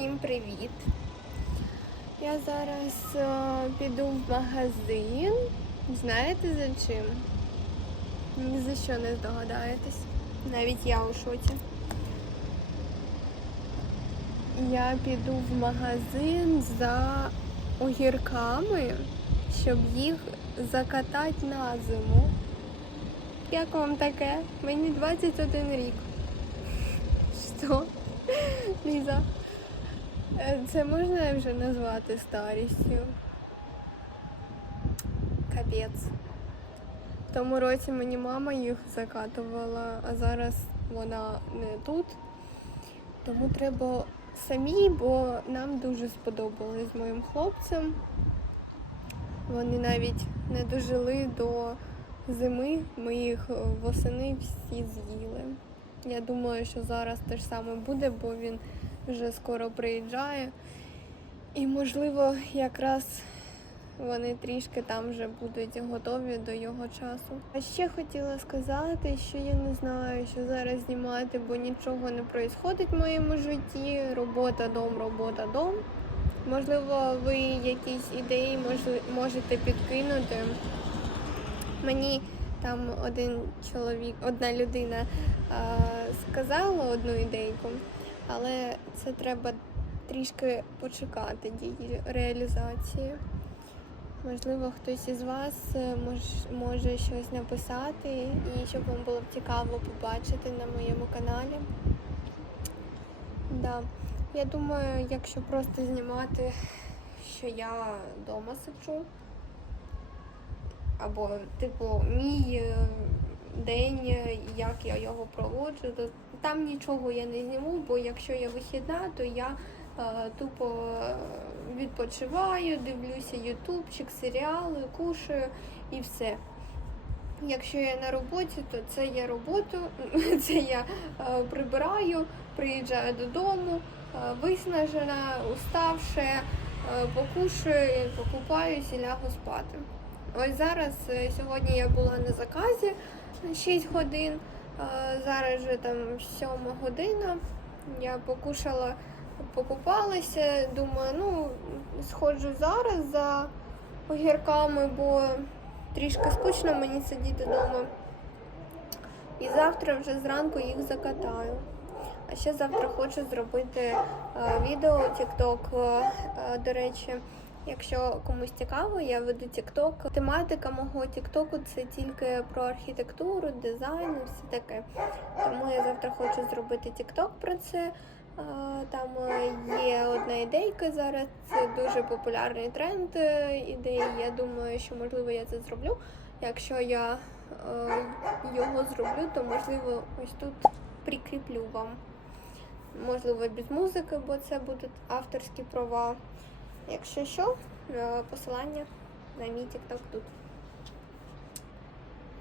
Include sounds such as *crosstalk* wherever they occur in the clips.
Всім привіт! Я зараз е, піду в магазин. Знаєте за чим? Ні за що не здогадаєтесь. Навіть я у шоці. Я піду в магазин за огірками, щоб їх закатати на зиму. Як вам таке? Мені 21 рік. Що? Ліза, це можна вже назвати старістю? Капець. В тому році мені мама їх закатувала, а зараз вона не тут. Тому треба самі, бо нам дуже сподобалось моїм хлопцем. Вони навіть не дожили до зими, ми їх е, восени всі з'їли. Я думаю, що зараз те ж саме буде, бо він вже скоро приїжджає. І, можливо, якраз вони трішки там вже будуть готові до його часу. А ще хотіла сказати, що я не знаю, що зараз знімати, бо нічого не відбувається в моєму житті. Робота, дом, робота, дом. Можливо, ви якісь ідеї можете підкинути. Мені там один чоловік, одна людина а, сказала одну ідейку, але це треба трішки почекати її реалізації. Можливо, хтось із вас е, мож- може щось написати, і щоб вам було б цікаво побачити на моєму каналі. Да. Я думаю, якщо просто знімати, що я вдома сиджу, або, типу, мій е, день, е, як я його проводжу, то там нічого я не зніму, бо якщо я вихідна, то я е, тупо е, відпочиваю, дивлюся ютубчик, серіали, кушаю і все. Якщо я на роботі, то це я роботу, *laughs* це я е, прибираю, приїжджаю додому, е, виснажена, уставши, е, покушаю, покупаюсь і лягу спати. Ось зараз е, сьогодні я була на заказі 6 годин. е, Зараз вже там 7 година. Я покушала, покупалася. Думаю, ну сходжу зараз за огірками, бо трішки скучно мені сидіти вдома. І завтра вже зранку їх закатаю. А ще завтра хочу зробити е, відео TikTok. До речі, якщо комусь цікаво, я веду TikTok. Тематика мого TikTok це тільки про архітектуру, дизайн і все таке. Тому я завтра хочу зробити TikTok про це. Е, Там е, є одна ідейка зараз. Це дуже популярний тренд е, ідеї. Я думаю, що можливо я це зроблю. Якщо я його зроблю, то можливо ось тут прикріплю вам. Можливо, без музики, бо це будуть авторські права. Якщо що, е, посилання на мій TikTok тут.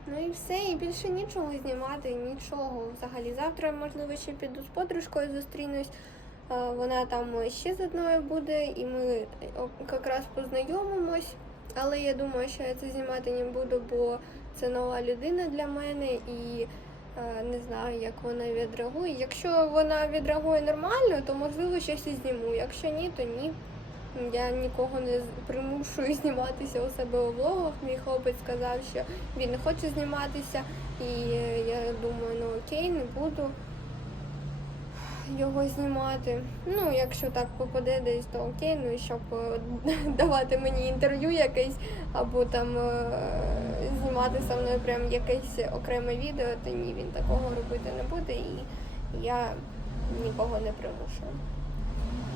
Ну і все, і більше нічого знімати, нічого взагалі. Завтра, можливо, ще піду з подружкою зустрінусь. Е, Вона там ще з одною буде, і ми якраз познайомимось. Але я думаю, що я це знімати не буду, бо це нова людина для мене і е, не знаю, як вона відреагує. Якщо вона відреагує нормально, то можливо щось і зніму. Якщо ні, то ні. Я нікого не примушую *laughs* зніматися у себе у влогах. Мій хлопець сказав, що він не хоче зніматися, і е, я думаю, ну окей, не буду його знімати. Ну, якщо так попаде десь, то окей, ну щоб е, *laughs* давати мені інтерв'ю якесь, або там е, знімати со мною прям якесь окреме відео, то ні, він такого робити не буде, і я нікого не примушую.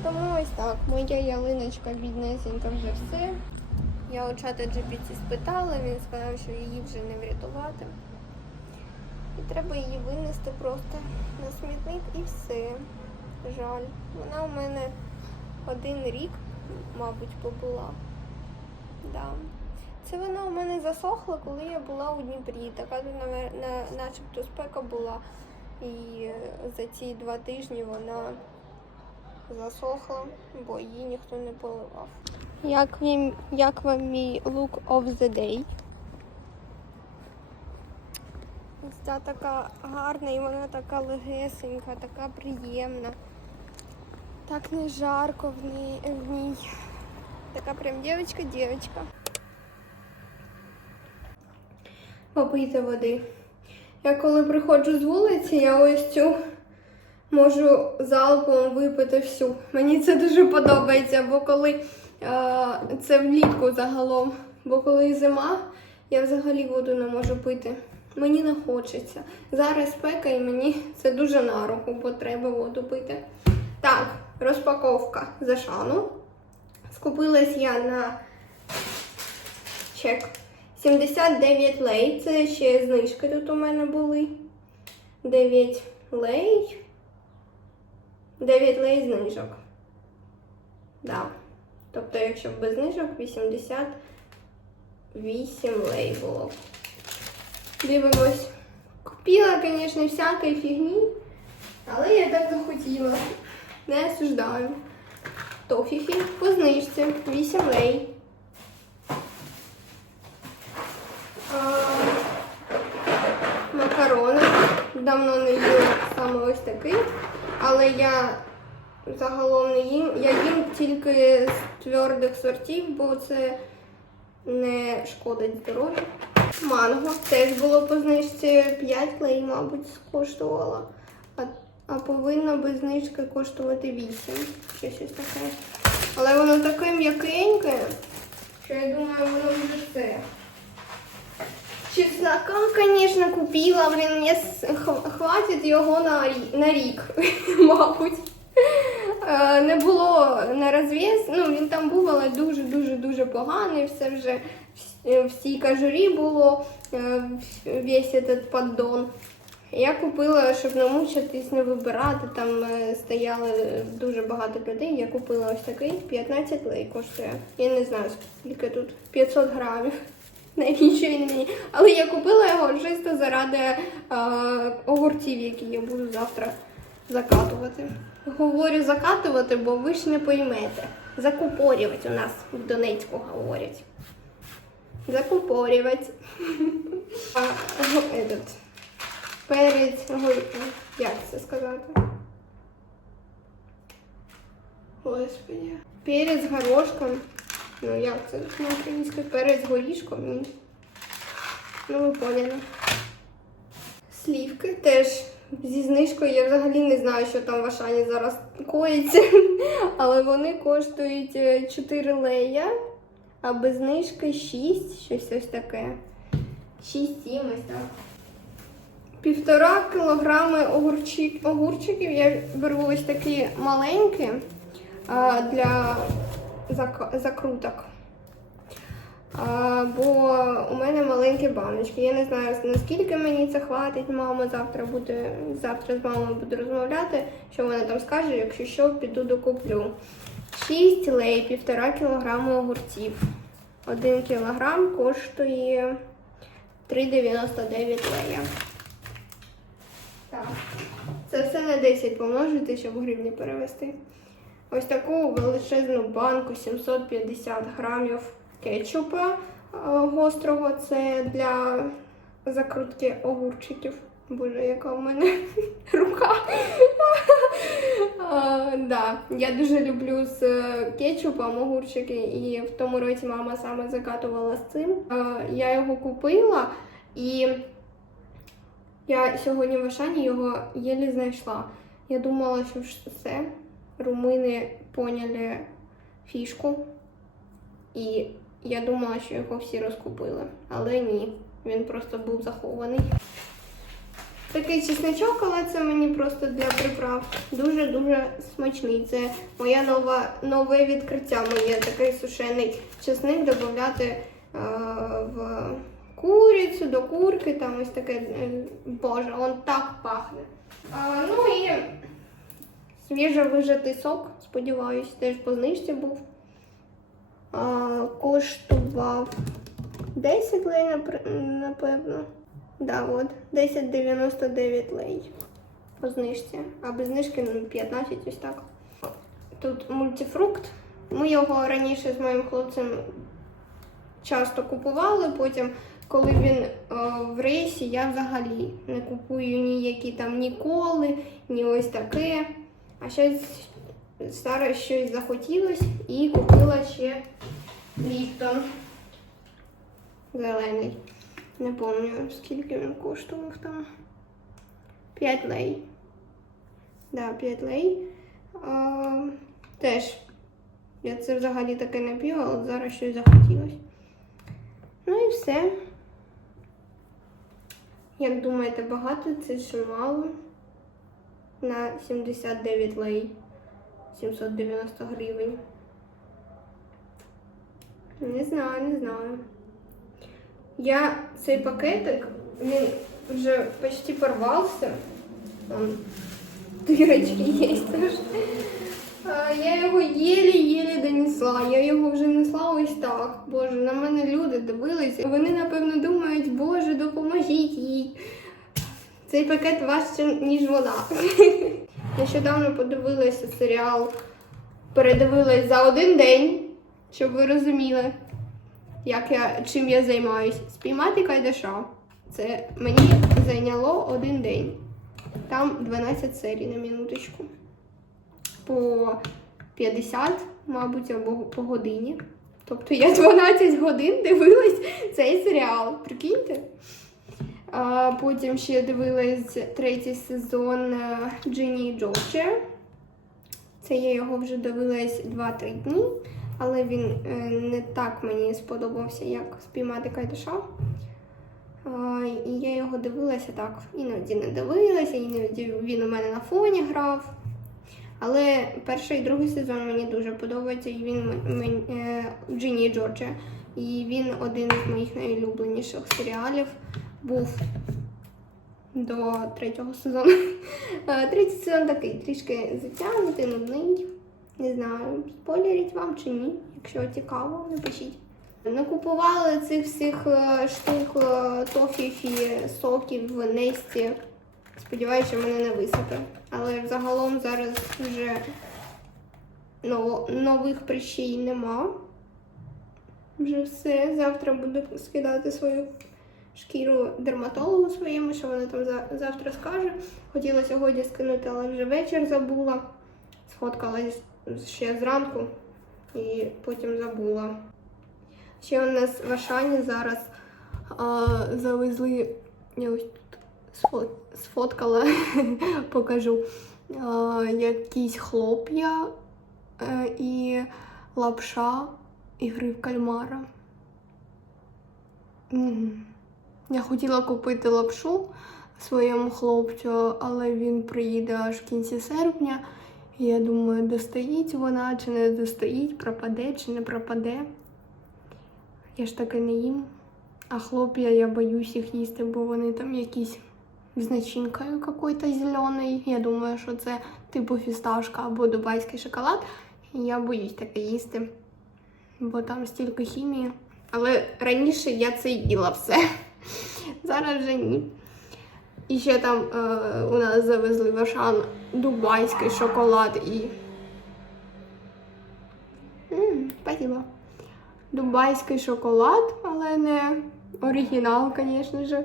Тому ось так, моя ялиночка біднесенька вже все. Я у чата GPT спитала, він сказав, що її вже не врятувати. І треба її винести просто на смітник і все. Жаль. Вона у мене один рік, мабуть, побула. Да. Це вона у мене засохла, коли я була у Дніпрі. Така начебто спека була. І е, за ці два тижні вона засохла, бо її ніхто не поливав. Як, він, як вам мій look of the day? Ось ця така гарна і вона така легесенька, така приємна. Так не жарко в ній. В ній. Така прям дівчинка-дівчинка. Попийте води. Я коли приходжу з вулиці, я ось цю можу залпом випити всю. Мені це дуже подобається, бо коли е, це влітку загалом, бо коли зима, я взагалі воду не можу пити. Мені не хочеться. Зараз спека і мені це дуже на руку, бо треба воду пити. Так, розпаковка за шану. Скупилась я на чек. 79 лей. Це ще знижки тут у мене були. 9 лей. 9 лей знижок. Да. Тобто, якщо б без знижок 88 лей було. Дивимось. Купила, звісно, всякої фігні, але я так захотіла. Не осуждаю. Тофіфі по знижці 8 лей. Макарони. Давно не їла саме ось такий, але я загалом не їм. Я їм тільки з твердих сортів, бо це не шкодить здоров'ю. Манго теж було по знижці 5 лей, мабуть, коштувало. А, а повинно без знижки коштувати 8. Чи щось таке. Але воно таке м'якеньке, що я думаю, воно вже все. Чеснока, звісно, купила, блін, мені хватить його на, на рік, *laughs* мабуть. Е, Не було на розв'яз, ну він там був, але дуже-дуже-дуже поганий, все вже всій кажурі було, е, весь этот поддон. Я купила, щоб не мучитись, не вибирати, там е, стояло дуже багато людей. Я купила ось такий, 15 лей коштує. Я не знаю, скільки тут 500 грамів. *laughs* Навіщо він мені? Але я купила його чисто заради е, огурців, які я буду завтра закатувати. Говорю закатувати, бо ви ж не поймете. Закупорювати у нас в Донецьку говорять. Закупорювати. *laughs* А, го- этот, перець, як це сказати? Господи. Перець горошком. Ну, як це на українській? Перець горішком. Ні. Ну, ви поняли. Слівки теж зі знижкою. Я взагалі не знаю, що там в Ашані зараз коїться. *laughs* Але вони коштують е, 4 лея, а без знижки 6, щось ось таке. 6-7 ось так. Півтора кілограми огурчик, огурчиків я беру ось такі маленькі а, для закруток. А, бо у мене маленькі баночки. Я не знаю, наскільки мені це хватить. Мама завтра буде, завтра з мамою буду розмовляти, що вона там скаже, якщо що, піду докуплю. 6 лей, півтора кілограми огурців. Один кілограм коштує 3,99 лея. Так. Це все на 10 помножити, щоб гривні перевести. Ось таку величезну банку 750 грамів кетчупа е, гострого. Це для закрутки огурчиків. Боже, яка в мене *laughs* рука. Да. Я дуже люблю з е, кетчупом огурчики, і в тому році мама саме закатувала з цим. А, Я його купила і я сьогодні в Ашані його єлі знайшла. Я думала, що все, румини поняли фішку. І я думала, що його всі розкупили. Але ні, він просто був захований. Такий чесничок, але це мені просто для приправ. Дуже-дуже смачний. Це моя нова, нове відкриття. Моє такий сушений чесник додати е, в курицю, до курки, там ось таке, е, боже, он так пахне. А, ну і свіжовижатий сок, сподіваюсь, теж по знижці був. А, коштував 10 лей, напевно. Да, от, 10,99 лей по знижці. А без знижки ну, 15 ось так. Тут мультифрукт. Ми його раніше з моїм хлопцем часто купували. Потім, коли він е, в рейсі, я взагалі не купую ніякі там ніколи, ні ось таке. А щось Зараз щось захотілось і купила ще Ліптон. Зелений. Не пам'ятаю, скільки він коштував там. 5 лей. Да, 5 лей. А, теж. Я це взагалі таке не п'ю, а от зараз щось захотілось. Ну і все. Як думаєте, багато це чи мало? На 79 лей. 790 гривень. Не знаю, не знаю. Я цей пакетик, він вже почти порвався. Там дырочки є. Я його єлі-єлі донесла. Я його вже несла ось так. Боже, на мене люди дивилися. Вони, напевно, думають, Боже, допоможіть їй. Цей пакет важче, ніж вона. *laughs* Нещодавно подивилася серіал, передивилась за один день, щоб ви розуміли, як я, чим я займаюсь. Спіймати кайдаша. Це мені зайняло один день. Там 12 серій на минуточку. По 50, мабуть, або по годині. Тобто я *laughs* 12 годин дивилась цей серіал. Прикиньте? Потім ще дивилась третій сезон е, Джині і Джорджа. Це я його вже дивилась 2-3 дні, але він е, не так мені сподобався, як спіймати кайдаша. І я його дивилася так. Іноді не дивилася, іноді він у мене на фоні грав. Але перший і другий сезон мені дуже подобається. І він е, Джині і Джорджа. І він один з моїх найулюбленіших серіалів був до третього сезону. *laughs* Е, Третій сезон такий трішки затягнутий, нудний. Не знаю, спойлерить вам чи ні. Якщо цікаво, напишіть. Накупували цих всіх е, штук е, тофіфі, соків в Несті. Сподіваюся, що мене не висипе. Але взагалом зараз вже нових прищій нема. Вже все. Завтра буду скидати свою шкіру дерматологу своєму, що вона там завтра скаже. Хотіла сьогодні скинути, але вже вечір забула. Сфоткалась ще зранку і потім забула. Ще у нас в Ашані зараз а, завезли, я ось тут сфот, сфоткала, *laughs* покажу, а, якісь хлоп'я е, і лапша і гриб кальмара. Мгм. Я хотіла купити лапшу своєму хлопцю, але він приїде аж в кінці серпня. І я думаю, достоїть вона чи не достоїть, пропаде чи не пропаде. Я ж таки не їм. А хлоп'я я боюсь їх їсти, бо вони там якісь з начинкою какой-то. Я думаю, що це типу фісташка або дубайський шоколад. Я боюсь таке їсти, бо там стільки хімії. Але раніше я це їла все. Зараз вже ні. І ще там е, у нас завезли в Ашан дубайський шоколад і. Спасибо. Дубайський шоколад, але не оригінал, звісно ж.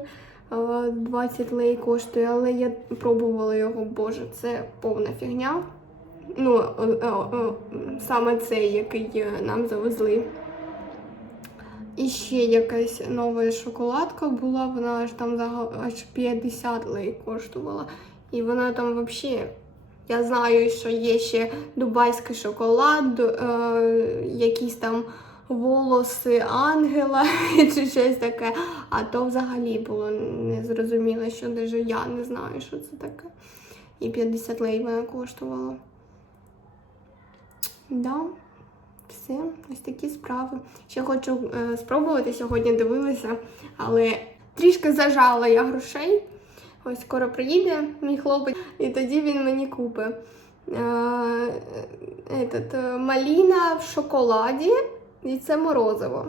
Е, 20 лей коштує, але я пробувала його, боже, це повна фігня. Ну, е, е, е, саме цей, який нам завезли. І ще якась нова шоколадка була, вона аж там аж 50 лей коштувала. І вона там взагалі. Я знаю, що є ще дубайський шоколад, е, якісь там волоси ангела *laughs* чи щось таке. А то взагалі було незрозуміло, що навіть я не знаю, що це таке. І 50 лей вона коштувала. Да. Все, ось такі справи. Ще хочу е, спробувати сьогодні дивилася, але трішки зажала я грошей. Ось скоро приїде мій хлопець, і тоді він мені купить. Е, е, маліна в шоколаді, і це морозиво.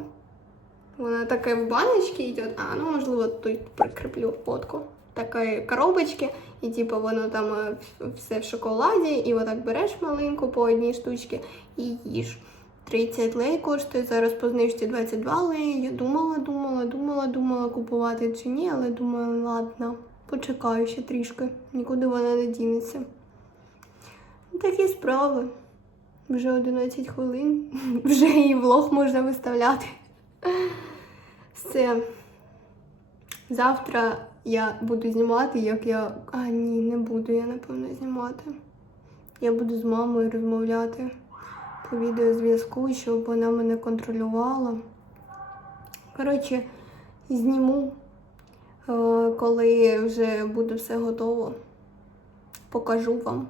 Вона таке в баночці йде. А, ну можливо, тут прикріплю фотку. Такої коробочки, і типу воно там е, все в шоколаді, і отак береш маленьку по одній штучці і їш. 30 лей коштує, зараз по знижці 22 лей. Я думала, думала, думала, думала купувати чи ні, але думаю, ладно, почекаю ще трішки, нікуди вона не дінеться. Такі справи. Вже 11 хвилин. *laughs* Вже і влог можна виставляти. Все. Завтра я буду знімати, як я. А, ні, не буду я, напевно, знімати. Я буду з мамою розмовляти відеозв'язку, щоб вона мене контролювала. Коротше, зніму, е, коли вже буде все готово. Покажу вам.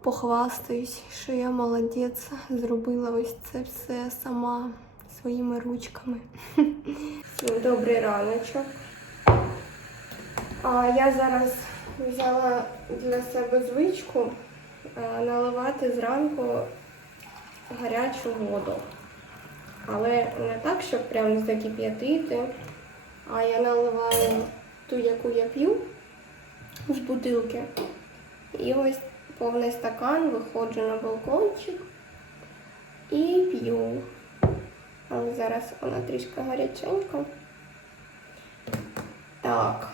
Похвастаюсь, що я молодець, зробила ось це все сама своїми ручками. *laughs* Добрий раночок. А я зараз взяла для себе звичку е, наливати зранку гарячу воду. Але не так, щоб прям закип'ятити, а я наливаю ту, яку я п'ю з бутилки. І ось повний стакан виходжу на балкончик і п'ю. Але зараз вона трішки гаряченька. Так.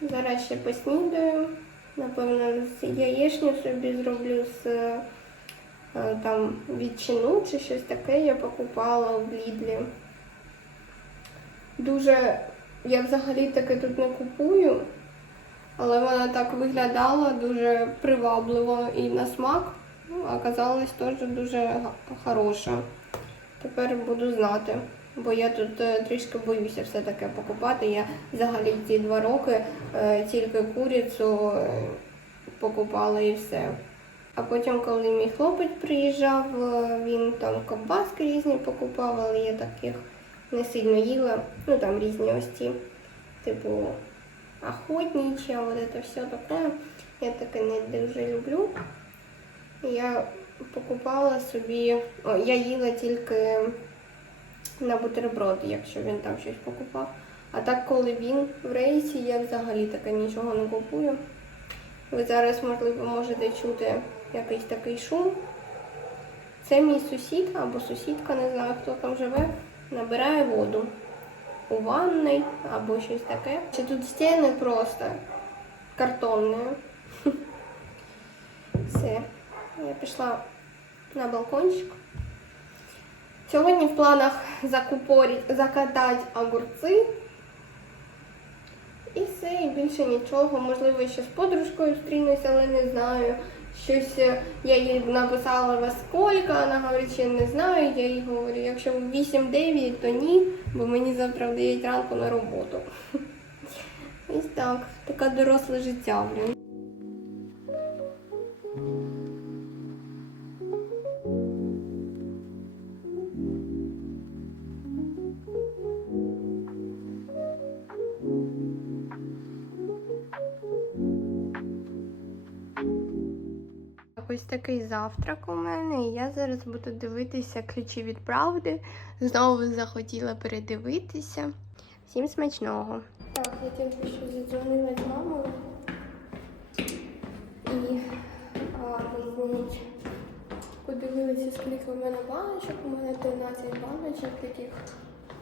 Зараз ще поснідаю. Напевно, з яєчню собі зроблю з там відчину чи щось таке я покупала в Лідлі. Дуже, я взагалі таке тут не купую, але вона так виглядала дуже привабливо і на смак. Ну, оказалась теж дуже хороша. Тепер буду знати, бо я тут е, трішки боюся все таке покупати. Я взагалі ці два роки е, тільки курицю е, покупала і все. А потім, коли мій хлопець приїжджав, е, він там ковбаски різні покупав, але я таких не сильно їла. Ну там різні ось ці, типу охотничі, а от це все таке. Я таке не дуже люблю. Я покупала собі, о, я їла тільки на бутерброд, якщо він там щось покупав. А так, коли він в рейсі, я взагалі таке нічого не купую. Ви зараз, можливо, можете чути якийсь такий шум. Це мій сусід або сусідка, не знаю, хто там живе, набирає воду у ванной або щось таке. Чи тут стіни просто картонні. *laughs* Все. Я пішла на балкончик. Сьогодні в планах закупорить, закатати огурці. І все, і більше нічого. Можливо, ще з подружкою зустрінуся, але не знаю. Щось е, я їй написала во скільки, вона говорить, що не знаю. Я їй говорю, якщо 8-9, то ні, бо мені завтра в 9 ранку на роботу. *laughs* Ось так, таке доросле життя, блін. Такий завтрак у мене, і я зараз буду дивитися ключі від правди. Знову захотіла передивитися. Всім смачного. Так, я тільки що задзвонила з мамою. І подивилися, скільки у мене баночок. У мене 13 баночок таких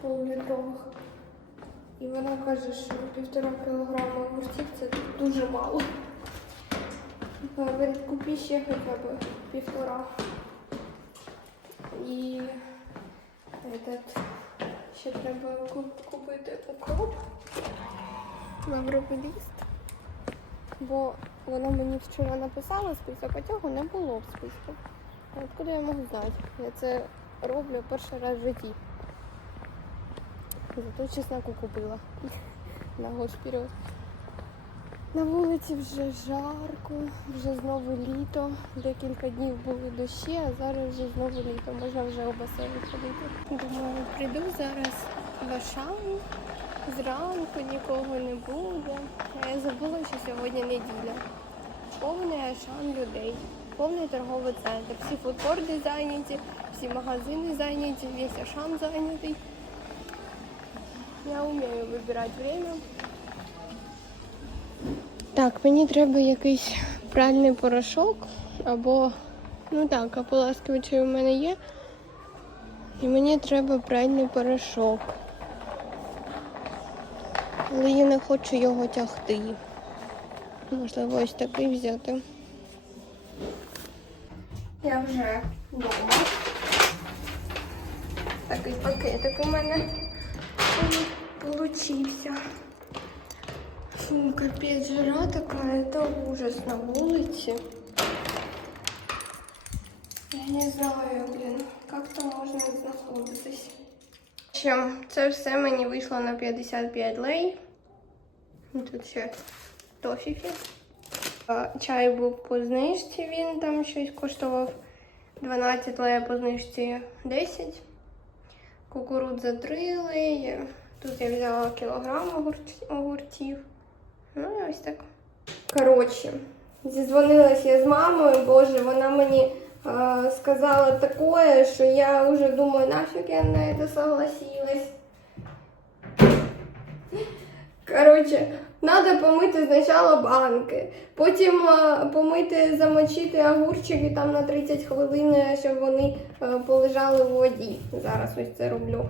полулітрових. І вона каже, що півтора кілограма огурців це дуже мало. Говорит, купи ще хоча б півтора. І этот, ще треба ку- купити укроп. Лавровий лист. Бо вона мені вчора написала список, а цього не було в списку. Откуда я можу знати? Я це роблю перший раз в житті. Зато чесноку купила. *laughs* На год. На вулиці вже жарко, вже знову літо. Декілька днів були дощі, а зараз вже знову літо. Можна вже у басейн ходити. Думаю, прийду зараз в Ашану. Зранку нікого не буде. Я забула, що сьогодні неділя. Повний Ашан людей, повний торговий центр. Всі фудкорти зайняті, всі магазини зайняті, весь Ашан зайнятий. Я вмію вибирати время. Так, мені треба якийсь пральний порошок або, ну так, ополаскувачі у мене є. І мені треба пральний порошок. Але я не хочу його тягти. Можливо, ось такий взяти. Я вже вдома. Такий пакетик у мене получився. Фу, капець, жара така, это ужас на вулиці. Я не знаю, блін, як там можна знаходитись. Общем, це все мені вийшло на 55 лей. Тут ще тофіфі. Чай був по знижці, він там щось коштував 12 лей, по знижці 10. Кукурудза 3 леї. Тут я взяла кілограм огурців. Ну і ось так. Коротше, зізвонилася я з мамою, боже, вона мені е, сказала таке, що я вже думаю, нафіг я на це согласилась. Коротше, треба помити спочатку банки, потім е, помити, замочити огурчики там на 30 хвилин, щоб вони е, полежали в воді. Зараз ось це роблю.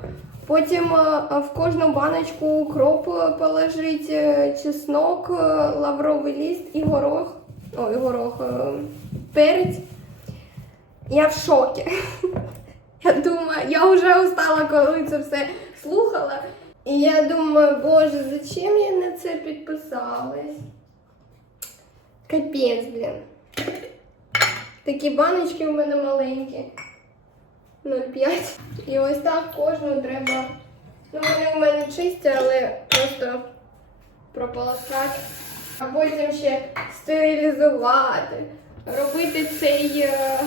Потім е, в кожну баночку укроп е, положити, е, чеснок, е, лавровий ліст і горох. Ой, горох, е, перець. Я в шокі. *laughs* Я думаю, я вже устала, коли це все слухала. І я думаю, боже, зачем я на це підписалась? Капець, блін. Такі баночки у мене маленькі. 0,5. І ось так кожну треба. Ну, вони в мене чисті, але просто прополоскати. А потім ще стерилізувати, робити цей е,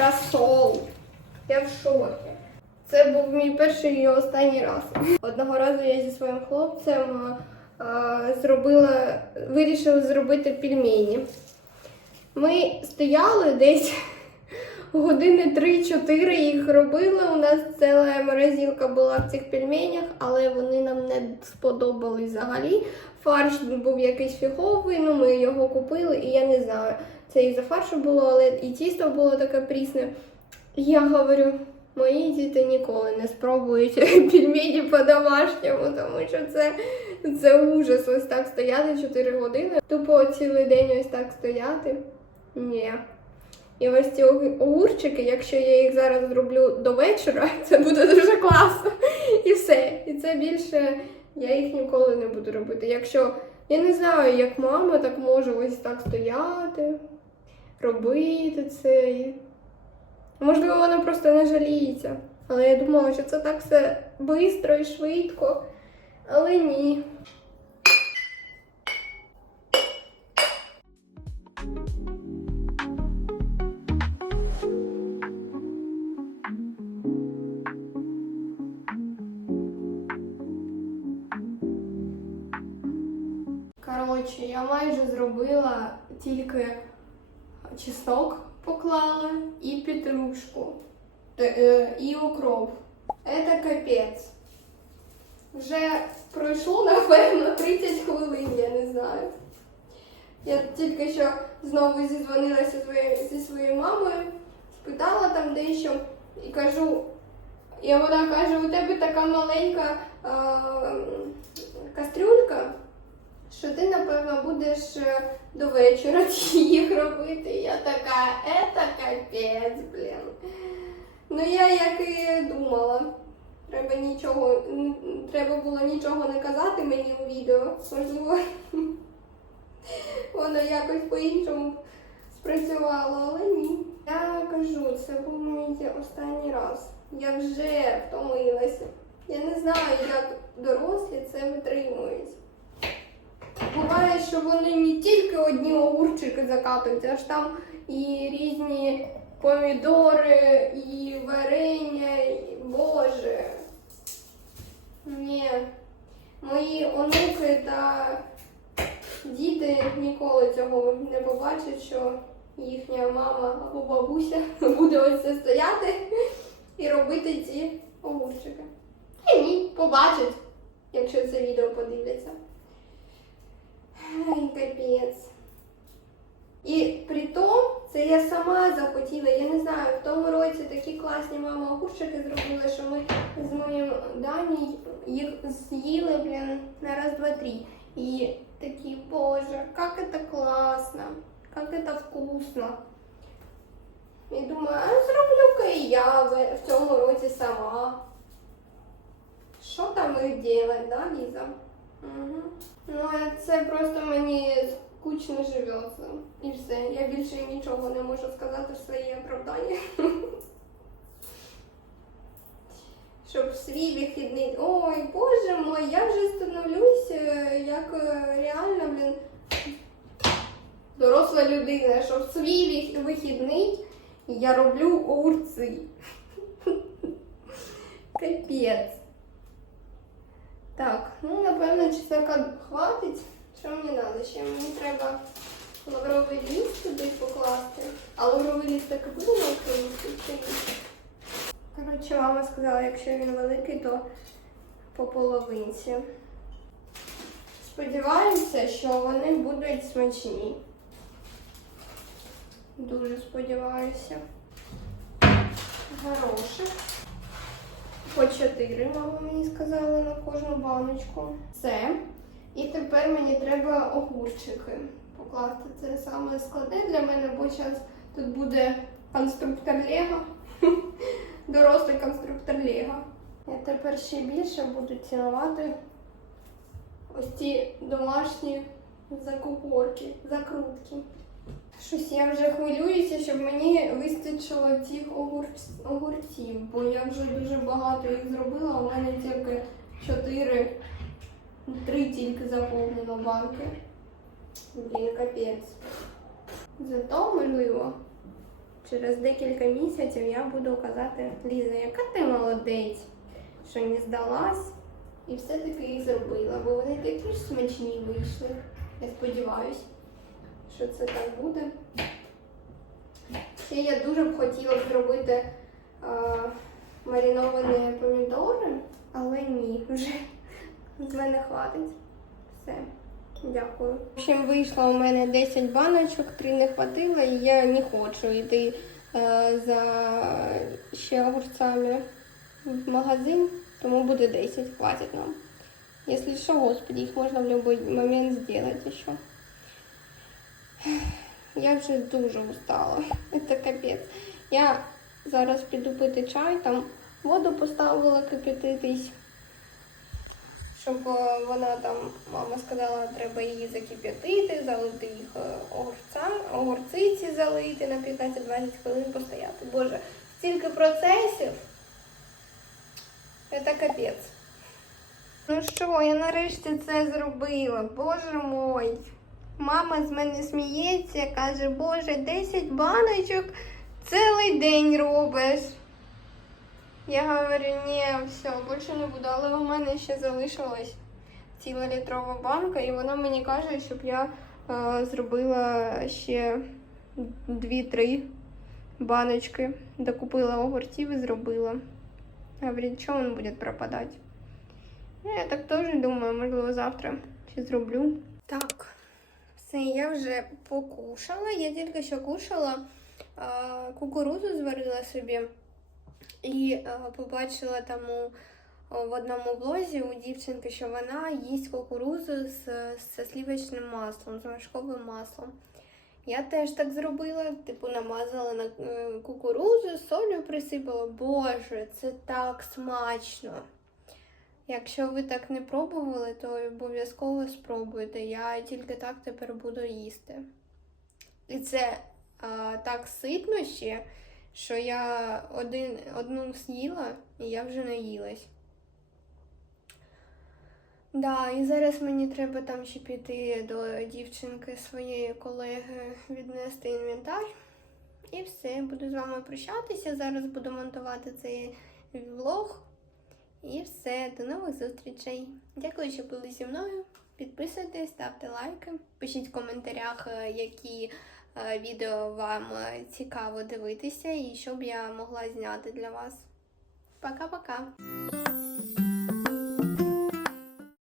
розсол. Я в шокі. Це був мій перший і останній раз. Одного разу я зі своїм хлопцем е, зробила, вирішила зробити пельмені. Ми стояли десь години 3-4 їх робили. У нас ціла морозилка була в цих пельменях, але вони нам не сподобались взагалі. Фарш був якийсь фіговий, ну ми його купили, і я не знаю, це і за фаршу було, але і тісто було таке прісне. Я говорю, мої діти ніколи не спробують *laughs* пельмені по-домашньому, тому що це, це ужас. Ось так стояти 4 години. Тупо цілий день ось так стояти. Ні. І ось ці огурчики, якщо я їх зараз зроблю до вечора, *laughs* це буде дуже класно. І все. І це більше я їх ніколи не буду робити. Якщо я не знаю, як мама так може ось так стояти, робити це. Можливо, вона просто не жаліється. Але я думала, що це так все швидко і швидко. Але ні. Коротше, я майже зробила тільки чеснок поклала і петрушку, е, і укроп. Це капець. Вже пройшло, напевно, 30 хвилин, я не знаю. Я тільки що знову зізвонилася зі своєю, мамою, спитала там дещо і кажу, і вона каже, у тебе така маленька е, кастрюлька, що ти, напевно, будеш е, до вечора *laughs* їх робити. Я така, это капець, блін. Ну я як і думала. Треба нічого, треба було нічого не казати мені у відео. Можливо, *laughs* воно якось по-іншому спрацювало, але ні. Я кажу, це був мій останній раз. Я вже втомилася. Я не знаю, як дорослі це витримують. Буває, що вони не тільки одні огурчики закатують, аж там і різні помідори, і варення, і боже. Ні. Мої онуки та діти ніколи цього не побачать, що їхня мама або бабуся *laughs* буде ось це стояти і робити ці огурчики. І ні, побачать, якщо це відео подивляться. Ай, капець. І при тому, це я сама захотіла. Я не знаю, в тому році такі класні мама огурчики зробили, що ми з моїм Дані їх з'їли, блін, на раз, два, три. І такі, боже, як це класно, як це вкусно. І думаю, а зроблю-ка і я в в цьому році сама. Що там їх робити, да, Ліза? Ну, це просто мені скучно живеться. І все. Я більше нічого не можу сказати в своє оправдання. *laughs* Щоб свій вихідний. Ой, боже мой, я вже становлюсь е, як е, реально, блін, доросла людина, що в свій вихідний я роблю огурці. *laughs* Капець. Так, ну напевно, чеснока хватить. Що мені треба? Ще мені треба лавровий ліст туди покласти. А лавровий ліст так буде на українській? Коротше, мама сказала, якщо він великий, то по половинці. Сподіваюся, що вони будуть смачні. Дуже сподіваюся. Горошек. По 4, мама мені сказала на кожну баночку. Все. І тепер мені треба огурчики покласти. Це саме складне для мене, бо зараз тут буде конструктор Лего. *laughs* Дорослий конструктор Лего. Я тепер ще більше буду цінувати ось ці домашні закупорки, закрутки. Щось я вже хвилююся, щоб мені вистачило цих огурц- огурців, бо я вже дуже багато їх зробила. У мене тільки 4, 3 тільки заповнено банки. Блін, капець. Зато, можливо, через декілька місяців я буду казати, Ліза, яка ти молодець, що не здалась і все-таки їх зробила, бо вони такі ж смачні вийшли. Я сподіваюся що це так буде. Ще я дуже б хотіла зробити е, мариновані помідори, але ні, вже з мене хватить. Все. Дякую. В общем, вийшло у мене 10 баночок, 3 не хватило, і я не хочу йти е, за ще огурцями в магазин, тому буде 10, хватить нам. Якщо що, господи, їх можна в будь-який момент зробити ще. Я вже дуже устала. Це капець. Я зараз піду пити чай, там воду поставила кипятитись. Щоб е, вона там, мама сказала, треба її закип'ятити, залити їх е, огурця, огурці залити на 15-20 хвилин постояти. Боже, стільки процесів. Це капець. Ну що, я нарешті це зробила. Боже мой. Мама з мене сміється, каже, боже, 10 баночок цілий день робиш. Я говорю, ні, все, більше не буду, але у мене ще залишилась ціла літрова банка, і вона мені каже, щоб я е, зробила ще 2-3 баночки. Докупила огурців і зробила. Говорить, що він буде пропадати. Ну, Я так теж думаю, можливо, завтра ще зроблю. Так. Все, я вже покушала. Я тільки що кушала а, кукурудзу зварила собі і побачила там у, в одному блозі у дівчинки, що вона їсть кукурудзу з, з слівочним маслом, з вершковим маслом. Я теж так зробила, типу намазала на е, кукурудзу, солью присипала. Боже, це так смачно! Якщо ви так не пробували, то обов'язково спробуйте. Я тільки так тепер буду їсти. І це а, так ситно ще, що я один, одну з'їла і я вже наїлась. Да, і зараз мені треба там ще піти до дівчинки своєї колеги віднести інвентар. І все, буду з вами прощатися. Зараз буду монтувати цей влог. І все, до нових зустрічей. Дякую, що були зі мною. Підписуйтесь, ставте лайки, пишіть в коментарях, е, які е, відео вам е, цікаво дивитися і що б я могла зняти для вас. Пока-пока!